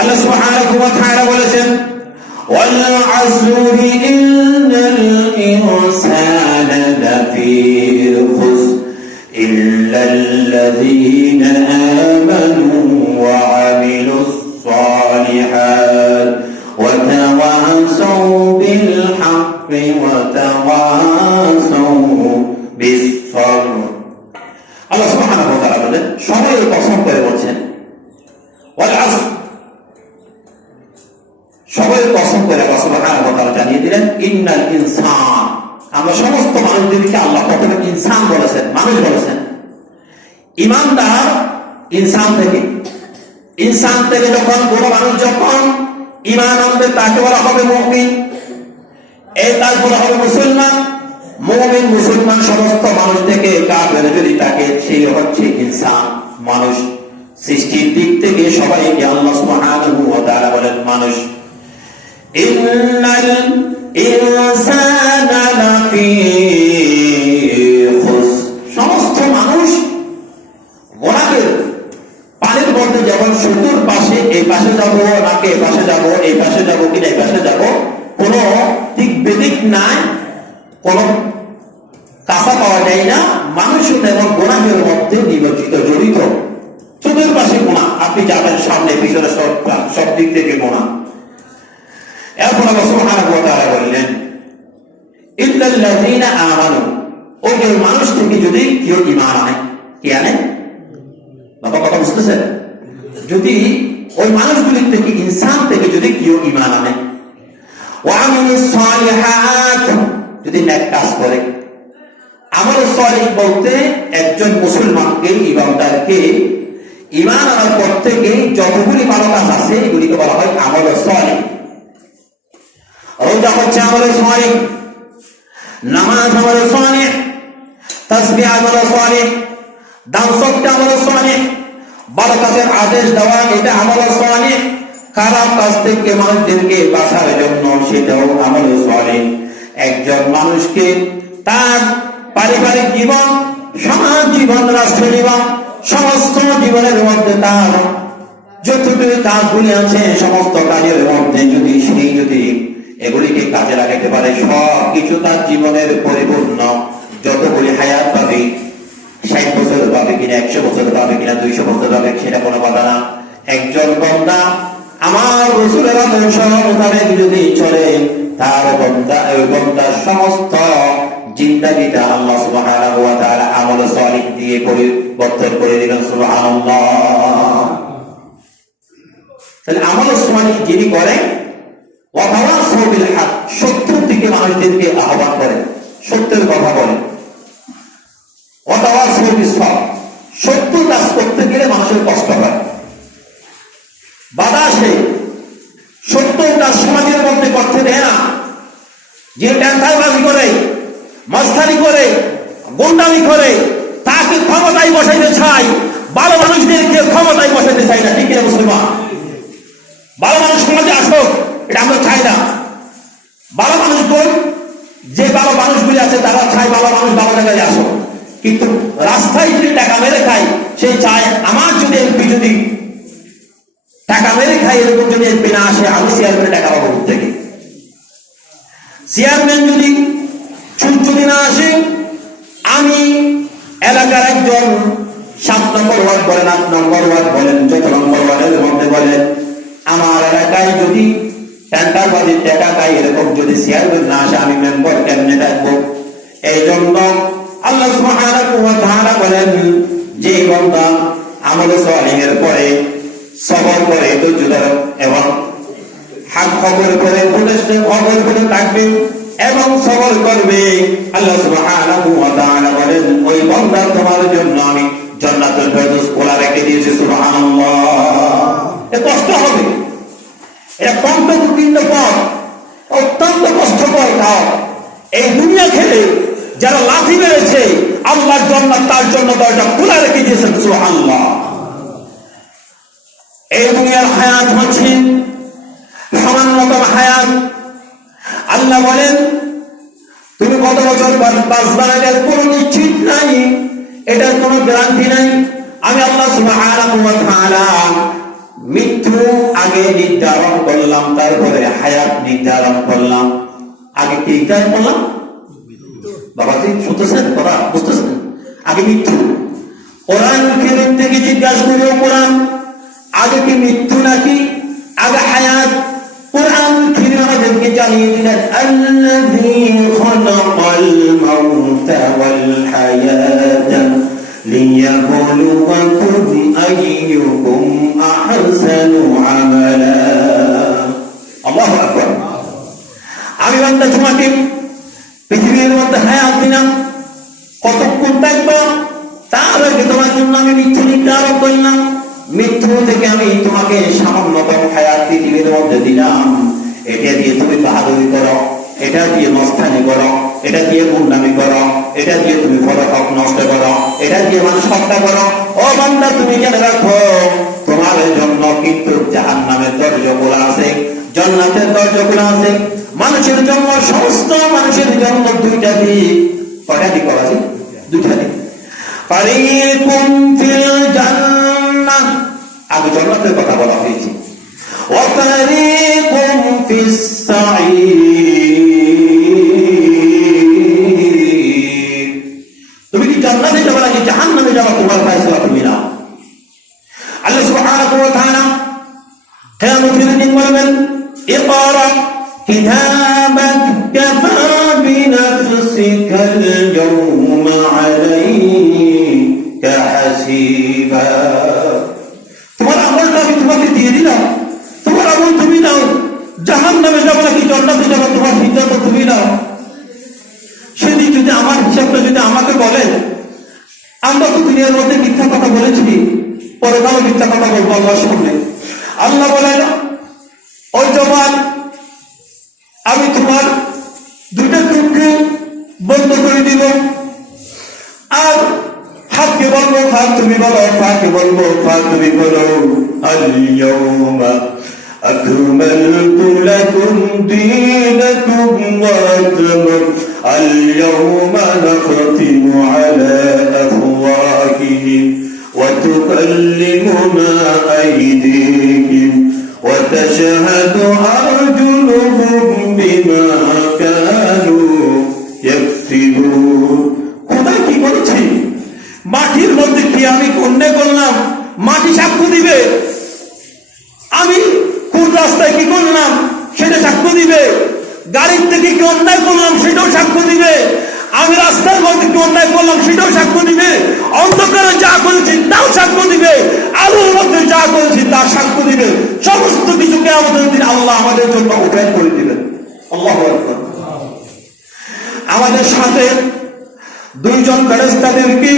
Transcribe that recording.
আল্লাহ সুবহানাহু ওয়া তাআলা বলেছেন, ওয়াল আসরি ইন্নাল ইনসানা লাফি খুসর ইল্লাল্লাযীনা আমানু ওয়া আমিলুস সালিহাত ওয়া তাওয়াসাউ বিল হাক্কি ওয়া তাওয়াসাউ বিস সাবর। আল্লাহ সুবহানাহু ওয়া তাআলা বলেন, সময়ের কসম করে বলছেন, ওয়াল আসর, সময়ের কসম করে আল্লাহ সুবহানাহু ওয়া তাআলা জানিয়ে দিলেন, ইন্নাল ইনসান, আমরা সমস্ত মানুষদেরকে আল্লাহ প্রথমে ইনসান বলেছেন, মানুষ বলেছেন। ইমানদার ইনসান থেকে যখন কোনো মানুষ যখন ঈমান আনবে তাকে বলা হবে মুমিন, তার বলা হবে মুসলমান। মুমিন মুসলমান সমস্ত মানুষ থেকে কাফের যদি তাকে, সেই হচ্ছে ইনসান, মানুষ। সৃষ্টির দিক থেকে সবাইকে আল্লাহ সুবহানাহু ওয়া তাআলা বলেন মানুষ। ইন্নাল ইনসানা লাফি খুসর, সমস্ত মানুষ গোনাহের পানির মধ্যে যেমন সেতুর পাশে এই পাশে যাবো নাকি এই পাশে যাবো, এই পাশে যাবো কিনা এই পাশে যাবো, কোনো দিক বেদিক নাই, কোন কাঁচা পাওয়া যায় না। মানুষও তেমন গোনাহের মধ্যে নিমজ্জিত, জড়িত। চতুর্পাশে গোনা, আপনি যাবেন সামনে পিছনে সব দিক থেকে গোনা। এরপর আল্লাহ সুবহানাহু ওয়া তাআলা বললেন, ইল্লাল্লাযীনা আমানু, ওই যে মানুষ থেকে যদি কেউ ঈমান আনে, কি আনে? বাবা কথা বুঝতেছেন? যদি ওই মানুষগুলির থেকে, ইনসান থেকে যদি কেউ ঈমান আনে, ওয়া আমিলুস সালিহাত, যদি নেক কাজ করে। আমল সালিহ বলতে একজন মুসলমানকে, ইমানদারকে ঈমান আনার পর থেকে যতগুলি ভালো কাজ আছে এগুলিকে বলা হয় আমল সালিহ। রোজা হচ্ছে আমল সালিহ, নামাজ আমল সালিহ, তাসবিহ আমল সালিহ, দান সদকা আমল সালিহ, ভালো কাজের আদেশ দেওয়া এটা আমল সালিহ, খারাপ কাজ থেকে মানুষদেরকে বাঁচার জন্য সেটাও আমল সালিহ। একজন মানুষকে তার পারিবারিক জীবন, সমাজ জীবন, রাষ্ট্র জীবন, সমস্ত জীবনের মধ্যে তার যতটুকু কাজগুলি আছে সমস্ত কাজের মধ্যে যদি এগুলিকে কাজে লাগাতে পারে, সব কিছু তার জীবনের পরিপূর্ণ, যতগুলি হায়াত পাবে, 60 বছর পাবে কিনা, 100 বছর পাবে কিনা, 200 বছর পাবে, সেটা কোনো বাধা না। একজন বান্দা আমার রাসূলের আদর্শ মোতাবেক যদি চলে, তার বান্দার সমস্ত জিন্দেগিটা আল্লাহ সুবহানাহু ওয়া তাআলা আমল সালিহ দিয়ে পরিবর্তন করে দিবেন। সুবহানাল্লাহ। তাহলে আমল সালিহ যিনি করেন, ওয়া তাওয়াসাউ বিল হক, সত্যের দিকে মানুষদেরকে আহ্বান করেন, সত্যের কথা বলেন। ওয়া তাওয়াসাউ বিস সাবর, সত্য কাজ করতে গেলে মানুষের কষ্ট হয়, বাধা আসে, সত্য কাজ সমাজের মধ্যে করতে দেয় না। যে টাকাবাজি করে, মাস্তানি করে, গুন্ডামি করে, তাকে ক্ষমতায় বসাইতে চাই, ভালো মানুষদেরকে ক্ষমতায় বসাইতে চাই না। ঠিক কিনা মুসলমান? ভালো মানুষ সমাজে আসুক, এটা আমরা চাই না। ভালো মানুষগুলো, যে ভালো মানুষগুলি আছে তারা চায় ভালো মানুষ ভালো জায়গায় আসুক, কিন্তু রাস্তায় যদি টাকা মেরে খায়, সে চায় আমার যদি এমপি যদি টাকা মেরে খায়, এরকম যদি এমপি না আসে, আমি চেয়ারম্যানের টাকা পাবো থেকে। চেয়ারম্যান যদি সুদ যদি না আসে, আমি এলাকার একজন 7 নম্বর ওয়ার্ড বলেন, 8 নম্বর ওয়ার্ড বলেন, যত নম্বর ওয়ার্ডের মধ্যে বলেন, আমার এলাকায় যদি টেন্ডারবাজির টাকা খাই, এরকম যদি চেয়ারম্যান না আসে, আমি মেম্বার কেমনে থাকবো? এই জন্য আল্লাহ সুবহানাহু ওয়া তাআলা বলেন, যে বান্দা আমল সালিহের পরে সবর করে, ধৈর্য ধরে এবং হক খবর করে, উপদেশে খবর করে থাকবে এবং সবর করবে, আল্লাহ সুবহানাহু ওয়া তাআলা বলেন, ওই বান্দা তোমার জন্য আমি জান্নাতুল ফেরদৌস খোলা রেখে দিয়েছি। সুবহানাল্লাহ। এ কষ্ট হবে, এটা কণ্ঠকীর্ণ পথ, অত্যন্ত কষ্টকর কাজ। এই দুনিয়া খেলে যারা লাথি মেরেছে, আল্লাহর জান্নাত তার জন্য দরজা খোলা রেখে দিয়েছেন। সুবহানাল্লাহ। এই দুনিয়ার হায়াত হচ্ছে সামান্যতম হায়াত। আল্লাহ বলেন, তুমি কত বছর বাঁচবা এটার কোনো নিশ্চিত নাই, এটার কোনো গ্যারান্টি নাই। আমি আল্লাহ সুবহানাহু ওয়া তাআলা মৃত্যু আগে নির্ধারণ করলাম, তারপরে হায়াত নির্ধারণ করলাম। আগে কি নির্ধারণ করলাম? বাবা ঠিক শুনতেছেন কথা, বুঝতেছেন? আগে মৃত্যু। কোরআন কারীম থেকে জিজ্ঞাসা করো, কোরআন আগে কি মৃত্যু নাকি আগে হায়াত? কোরআন কারীম আমাদেরকে জানিয়ে দিলেন, আল্লাযী খালাকাল মাউতা ওয়াল হায়াতা লিয়াবলুয়াকুম আইয়ুকুম আহসানু আমালা। আল্লাহু আকবার। আমি বান্দা তোমাকে পৃথিবীর মধ্যে হায়াত দিলাম, কতক্ষণ থাকবা তার আগে তোমার জন্য আমি মৃত্যু নির্ধারণ করলাম। মৃত্যু থেকে আমি তোমাকে সামান্যতম হায়াত পৃথিবীর মধ্যে দিলাম। এটা দিয়ে তুমি বাহাদুরি করো, এটা দিয়ে মস্তানি করো, এটা দিয়ে গুন্ডামি করো, এটা দিয়ে তুমি ফলক নষ্ট করো, এটা দিয়ে মানুষ হত্যা করো। ও বান্দা তুমি জেনে রাখো, তোমার জন্য কিন্তু জাহান্নামের দরজাগুলো আছে, জান্নাতের দরজাগুলো আছে। মানুষের জন্য, সমস্ত মানুষের জন্য দুইটা দিক। কয়টা দিক আছে? দুইটা দিক। ফারিকুম ফিল জান্নাহ, আগে জান্নাতের কথা বলা হয়েছে। ওয়া ফারিকুম ফিস সাঈর, তুমি কি জান্নাতে যাবে নাকি জাহান্নামে যাবে? তোমার ফয়সালা তুমি নাও। আল্লাহ সুবহানাহু ওয়া তাআলা কিয়ামতের দিন বলবেন, ইকরা কিতাবাক কাফা বিনাফসিকাল ইয়াওমা আলাইকা হাসিবা। তোমার আমলটা আমি তোমাকে দিয়ে দিলাম, তোমার আমল তুমি নাও। জাহান্নামে যাবে নাকি জান্নাতে যাবে তোমার সিদ্ধান্ত তুমি নাও। সেদিন যদি আমার হিসাবটা যদি আমাকে বলেন, আমরা তো দুনিয়ার মধ্যে মিথ্যা কথা বলেছি, পরে কারো মিথ্যা কথা বলবো আল্লাহর সামনে। আল্লাহ বলেন, ওই জবান আমি তোমার দুইটা চোখকে বন্ধ করে দিব, আর হাতকে বলবো হাত তুমি বলো, পাকে বলবো পা তুমি বলো। আল-ইয়াওমা আকমালতু লাকুম দীনাকুম ওয়া আতমামতু আল-ইয়াওমা নাখতিমু আলা আফওয়াহিহিম ওয়া তুকাল্লিমুনা আইদিহিম ওয়া তাশহাদু আরজুলুহুম বিমা কানু ইয়াকসিবুন। কোথায় কি বলছি? মাটির মধ্যে কি আমি অন্যায় করলাম, মাটি সাক্ষ্য দিবে। আমি কোন রাস্তায় কি করলাম সেটা সাক্ষ্য দিবে। গাড়ির থেকে কি অন্যায় করলাম সেটাও সাক্ষ্য দিবে। আমি রাস্তার মধ্যে কি অন্যায় করলাম সেটাও সাক্ষ্য দিবে। অন্ধকারে যা করেছি তাও সাক্ষ্য দিবে। আলোর মধ্যে যা করেছি তা সাক্ষ্য দিবে। সমস্ত কিছুকে আমাদের দিন আল্লাহ আমাদের জন্য ওপেন করে দিবেন। আল্লাহু আকবার। আমাদের সাথে দুইজন ফেরেশতাদেরকে